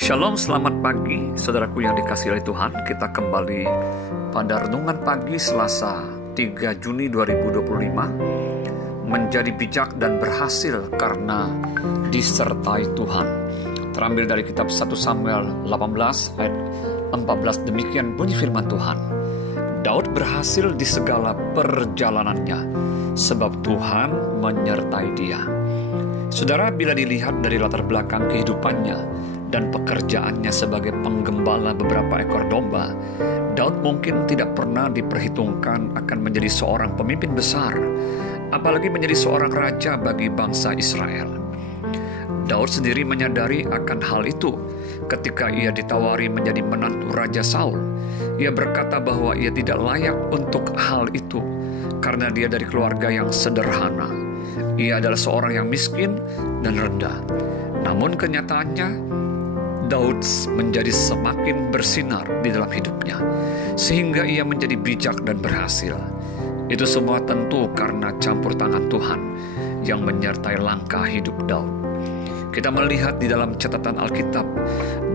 Shalom, selamat pagi saudaraku yang dikasihi oleh Tuhan. Kita kembali pada renungan pagi Selasa 3 Juni 2025. Menjadi bijak dan berhasil karena disertai Tuhan. Terambil dari kitab 1 Samuel 18 ayat 14. Demikian bunyi firman Tuhan. Daud berhasil di segala perjalanannya sebab Tuhan menyertai dia. Saudara, bila dilihat dari latar belakang kehidupannya dan pekerjaannya sebagai penggembala beberapa ekor domba, Daud mungkin tidak pernah diperhitungkan akan menjadi seorang pemimpin besar, apalagi menjadi seorang raja bagi bangsa Israel. Daud sendiri menyadari akan hal itu ketika ia ditawari menjadi menantu Raja Saul. Ia berkata bahwa ia tidak layak untuk hal itu karena dia dari keluarga yang sederhana. Ia adalah seorang yang miskin dan rendah. Namun kenyataannya, Daud menjadi semakin bersinar di dalam hidupnya, sehingga ia menjadi bijak dan berhasil. Itu semua tentu karena campur tangan Tuhan yang menyertai langkah hidup Daud. Kita melihat di dalam catatan Alkitab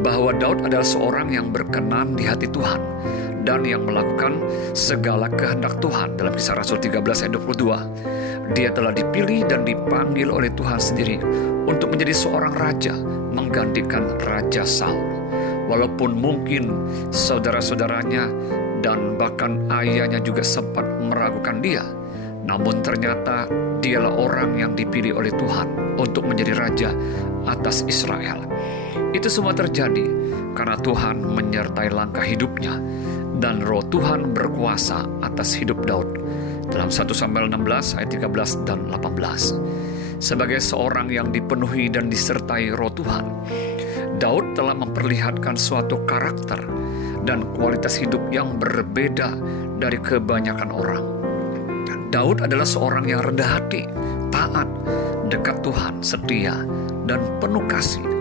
bahwa Daud adalah seorang yang berkenan di hati Tuhan dan yang melakukan segala kehendak Tuhan. Dalam Kisah Rasul 13 ayat 22, dia telah dipilih dan dipanggil oleh Tuhan sendiri untuk menjadi seorang raja, menggantikan Raja Saul. Walaupun mungkin saudara-saudaranya dan bahkan ayahnya juga sempat meragukan dia, namun ternyata dialah orang yang dipilih oleh Tuhan untuk menjadi raja atas Israel. Itu semua terjadi karena Tuhan menyertai langkah hidupnya dan Roh Tuhan berkuasa atas hidup Daud. Dalam 1 Samuel 16 ayat 13 dan 18. Sebagai seorang yang dipenuhi dan disertai Roh Tuhan, Daud telah memperlihatkan suatu karakter dan kualitas hidup yang berbeda dari kebanyakan orang. Daud adalah seorang yang rendah hati, taat, dekat Tuhan, setia, dan penuh kasih.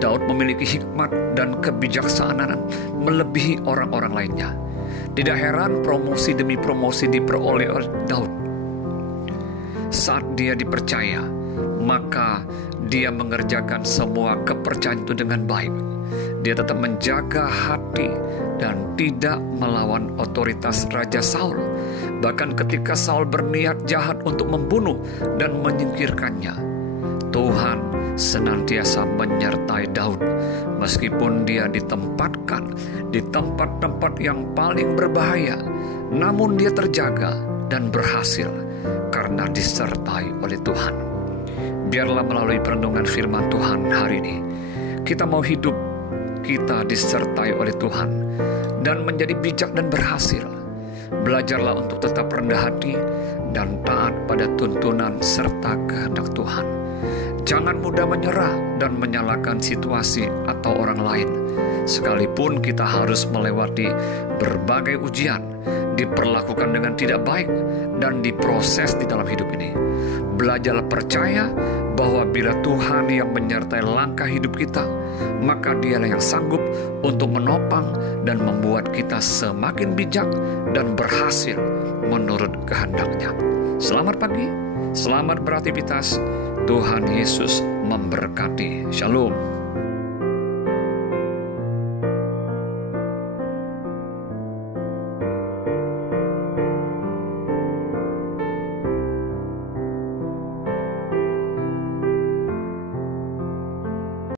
Daud memiliki hikmat dan kebijaksanaan melebihi orang-orang lainnya. Tidak heran promosi demi promosi diperoleh oleh Daud. Saat dia dipercaya, maka dia mengerjakan semua kepercayaan itu dengan baik. Dia tetap menjaga hati dan tidak melawan otoritas Raja Saul. Bahkan ketika Saul berniat jahat untuk membunuh dan menyingkirkannya, Tuhan senantiasa menyertai Daud. Meskipun dia ditempatkan di tempat-tempat yang paling berbahaya, namun dia terjaga dan berhasil karena disertai oleh Tuhan. Biarlah melalui perenungan firman Tuhan hari ini, kita mau hidup kita disertai oleh Tuhan dan menjadi bijak dan berhasil. Belajarlah untuk tetap rendah hati dan taat pada tuntunan serta kehendak Tuhan. Jangan mudah menyerah dan menyalahkan situasi atau orang lain. Sekalipun kita harus melewati berbagai ujian, diperlakukan dengan tidak baik, dan diproses di dalam hidup ini. Belajarlah percaya bahwa bila Tuhan yang menyertai langkah hidup kita, maka Dialah yang sanggup untuk menopang dan membuat kita semakin bijak dan berhasil menurut kehendak-Nya. Selamat pagi, selamat beraktivitas. Tuhan Yesus memberkati. Shalom.